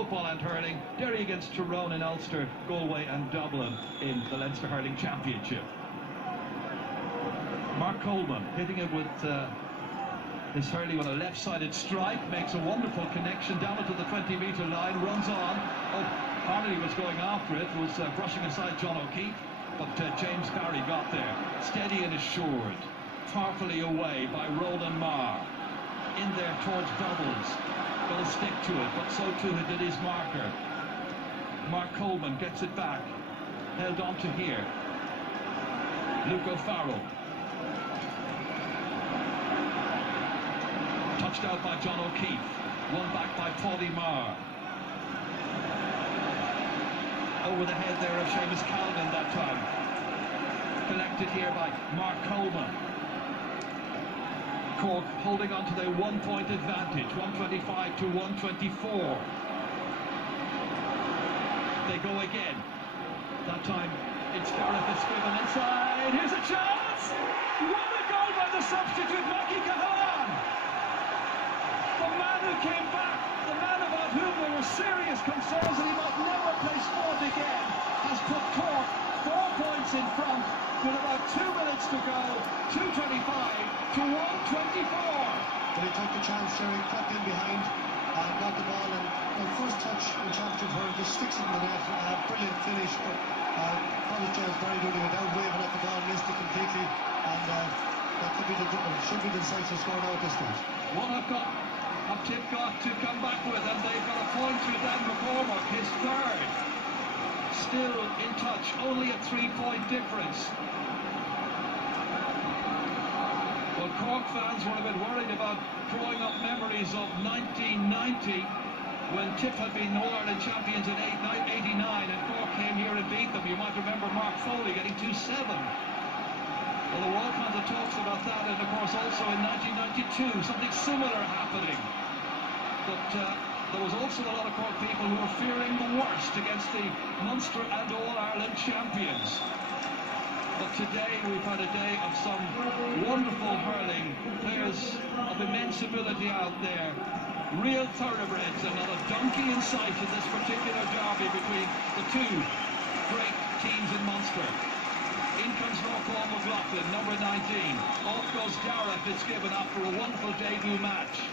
football and hurling. Derry against Tyrone in Ulster, Galway and Dublin in the Leinster Hurling Championship. Mark Coleman hitting it with his hurley on a left-sided strike, makes a wonderful connection down to the 20-metre line, runs on. Oh, Harley was going after it, was brushing aside John O'Keefe, but James Barry got there. Steady and assured, powerfully away by Roland Marr. In there towards Bubbles, going to stick to it, but so too did his marker. Mark Coleman gets it back, held on to here. Luke O'Farrell. Touched out by John O'Keefe, won back by Paddy Marr. Over the head there of Seamus Calvin that time. Collected here by Mark Coleman. Cork holding on to their 1 point advantage, 125 to 124. They go again. That time it's Gareth Fitzgibbon inside. Here's a chance! What a goal by the substitute, Maki Kahan! The man who came back, the man about whom there were serious concerns that he might never play sport again, has put Cork 4 points in front with about 2 minutes to go, 2:25 to 1:24. But he took the chance, Jerry, crept in behind and got the ball, and first touch in championship hurling, just sticks it in the net. Brilliant finish, but probably James Barry doing it without waving at the ball, missed it completely, and that could be should be the decisive score now at this stage. What I've Tipp got to come back with, and they've got a point to Dan McCormack, his third. Still in touch, only a 3-point difference. Well, Cork fans were a bit worried about drawing up memories of 1990 when Tipp had been All-Ireland champions in 89 and Cork came here and beat them. You might remember Mark Foley getting 2-7. Well, there were all kinds of talks about that, and of course also in 1992 something similar happening. But there was also a lot of Cork people who were fearing the worst against the Munster and All-Ireland champions. But today we've had a day of some wonderful hurling, players of immense ability out there, real thoroughbreds, and not a donkey in sight in this particular derby between the two great teams in Munster. In comes Northall McLaughlin, number 19. Off goes Gareth Fitzgibbon after a wonderful debut match.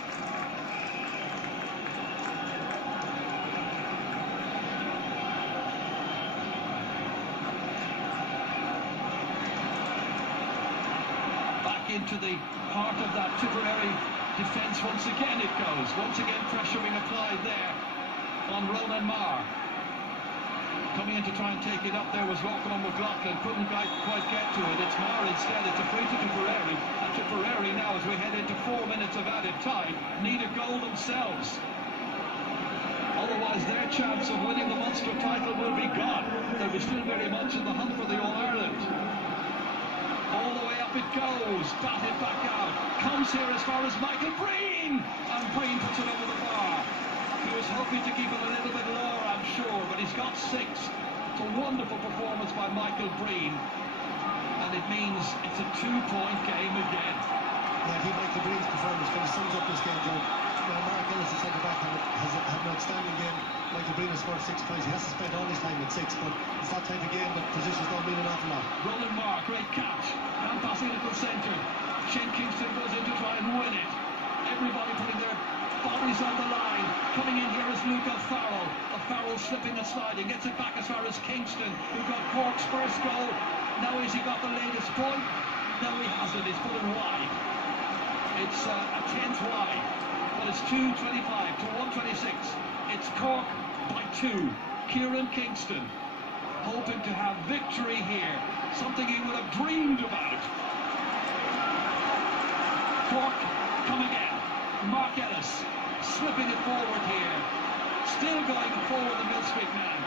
Into the heart of that Tipperary defence once again it goes. Once again pressure being applied there on Roland Marr. Coming in to try and take it up there was Northall McLaughlin, couldn't quite get to it. It's Marr instead, it's a free to Tipperary. And Tipperary now, as we head into 4 minutes of added time, need a goal themselves. Otherwise their chance of winning the Munster title will be gone. They'll be still very much in the hunt for the All-Ireland. All the way up it goes, batted back out, comes here as far as Michael Breen, and Breen puts it over the bar. He was hoping to keep it a little bit lower, I'm sure, but he's got 6. It's a wonderful performance by Michael Breen, and it means it's a 2-point game again. Yeah, I think Michael Breen's performance kind of sums up this game, Joe. Mark Ellis, the centre-back, has had an outstanding game. Michael Breen has scored 6 points. He has to spend all his time at 6, but it's that type of game that positions don't mean an awful lot. Roland Marr, great catch. Hand passing into the centre. Shane Kingston goes in to try and win it. Everybody putting their bodies on the line. Coming in here is Luke O'Farrell. O'Farrell slipping and sliding. Gets it back as far as Kingston, who got Cork's first goal. Now has he got the latest point? No, he hasn't. He's put it wide. It's a 10th wide. But it's 2:25 to 1:26. It's Cork by 2. Kieran Kingston hoping to have victory here, something he would have dreamed about. Cork come again. Mark Ellis slipping it forward here, still going forward, the Mill Street man,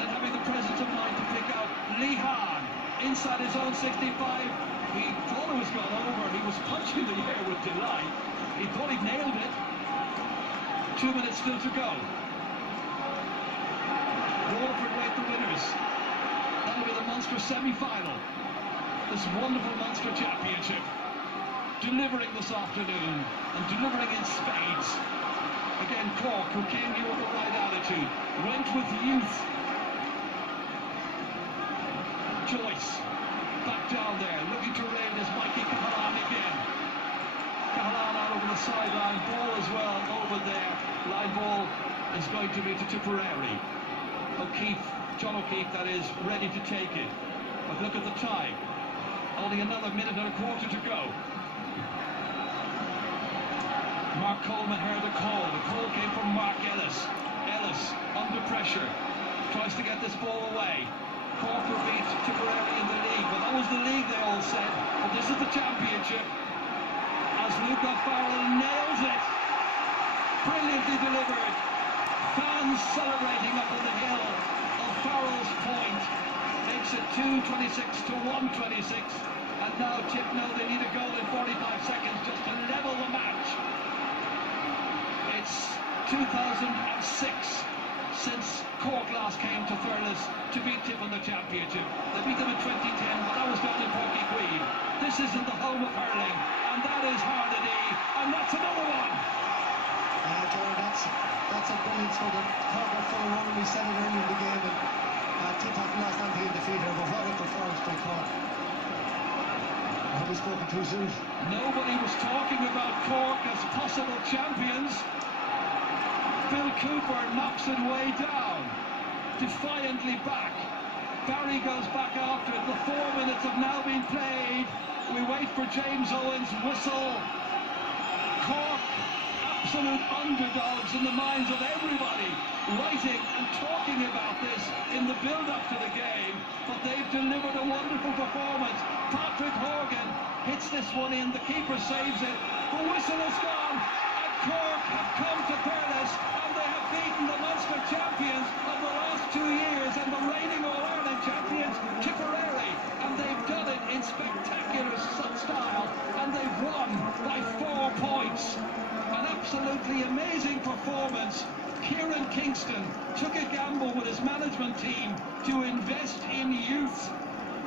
then having the presence of mind to pick out Lee Hahn inside his own 65. He thought it was gone over. He was punching the air with delight. He thought he'd nailed it. 2 minutes still to go. Waterford wait the winners. That'll be the Munster semi-final. This wonderful Munster championship. Delivering this afternoon, and delivering in spades. Again, Cork, who came here with the right attitude. attitude, went with youth. Joyce, back down there, looking to raid as Mikey Cahalane again. Cahalane out over the sideline, ball as well over there. Line ball is going to be to Tipperary. O'Keefe, John O'Keefe, that is, ready to take it. But look at the time. Only another minute and a quarter to go. Mark Coleman heard the call. The call came from Mark Ellis. Ellis, under pressure, tries to get this ball away. Cork will beat Tipperary in the league. But that was the league, they all said. But this is the championship. As Luke Farrell nails it. Brilliantly delivered. Fans celebrating up on the hill of Farrell's point. Makes it 2:26 to 1:26. And now Tipp know they need a goal in 45 seconds just to level the match. It's 2006 since Cork last came to Thurles to beat Tipp in the championship. They beat them in 2010, but that was done in Porky Queen. This isn't the home of hurling, and that is Hardy, and that's another one. Jared, that's a brilliant score. Cork are full of run. We said it earlier in the game, and Tipp haven't lost anything in defeat here, but what a performance by Cork. Have we spoken too soon? Nobody was talking about Cork as possible champions. Phil Cooper knocks it way down, defiantly back. Barry goes back after it. The 4 minutes have now been played. We wait for James Owen's whistle. Cork, absolute underdogs in the minds of everybody, writing and talking about this in the build-up to the game, but they've delivered a wonderful performance. Patrick Horgan hits this one in, the keeper saves it, the whistle is gone, and Cork have come to Thurles, and they have beaten the Munster champions of the last 2 years and the reigning All-Ireland champions, Tipperary, and they've done it in spectacular style, and they've won by 4 points. An absolutely amazing performance. Kieran Kingston took a gamble with his management team to invest in youth.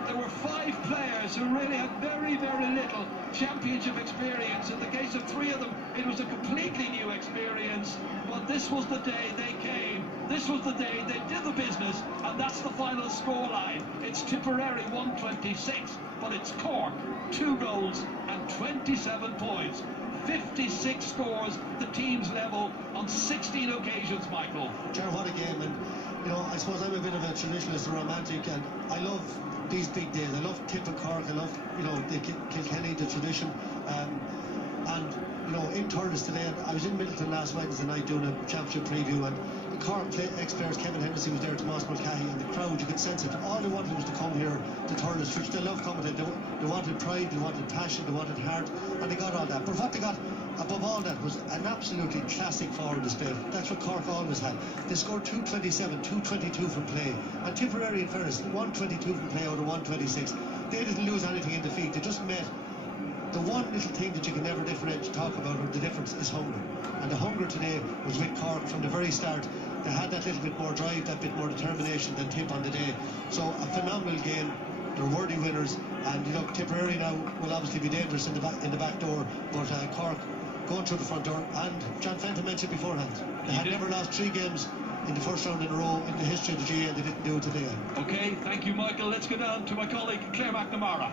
There were 5 players who really had very, very little championship experience. In the case of 3 of them, it was a completely new experience. But this was the day they came. This was the day they did the business, and that's the final scoreline. It's Tipperary 126, but it's Cork 2 goals and 27 points. 56 scores, the team's level on 16 occasions, Michael. Ger, what a game. And you know, I suppose I'm a bit of a traditionalist, a romantic, and I love these big days. I love Tipp and Cork. I love, you know, the Kilkenny, the tradition. And you know, in Thurles today, I was in Middleton last Wednesday night doing a championship preview, and the Cork ex-players, Kevin Hennessy was there, Tomas Mulcahy, and the crowd, you could sense it. All they wanted was to come here to Thurles, which they love coming to. They wanted pride, they wanted passion, they wanted heart, and they got all that. But what they got above all that was an absolutely classic forward display. That's what Cork always had. They scored 227, 222 from play, and Tipperary and Ferris 122 from play out of 126. They didn't lose anything in defeat. They just met. The one little thing that you can never talk about, or the difference, is hunger. And the hunger today was with Cork from the very start. They had that little bit more drive, that bit more determination than Tipp on the day. So a phenomenal game. They're worthy winners. And look, Tipperary now will obviously be dangerous in the back door, but Cork going through the front door. And John Fenton mentioned beforehand, they had never lost 3 games in the first round in a row in the history of the GA, and they didn't do it today. Okay, thank you, Michael. Let's go down to my colleague Claire McNamara.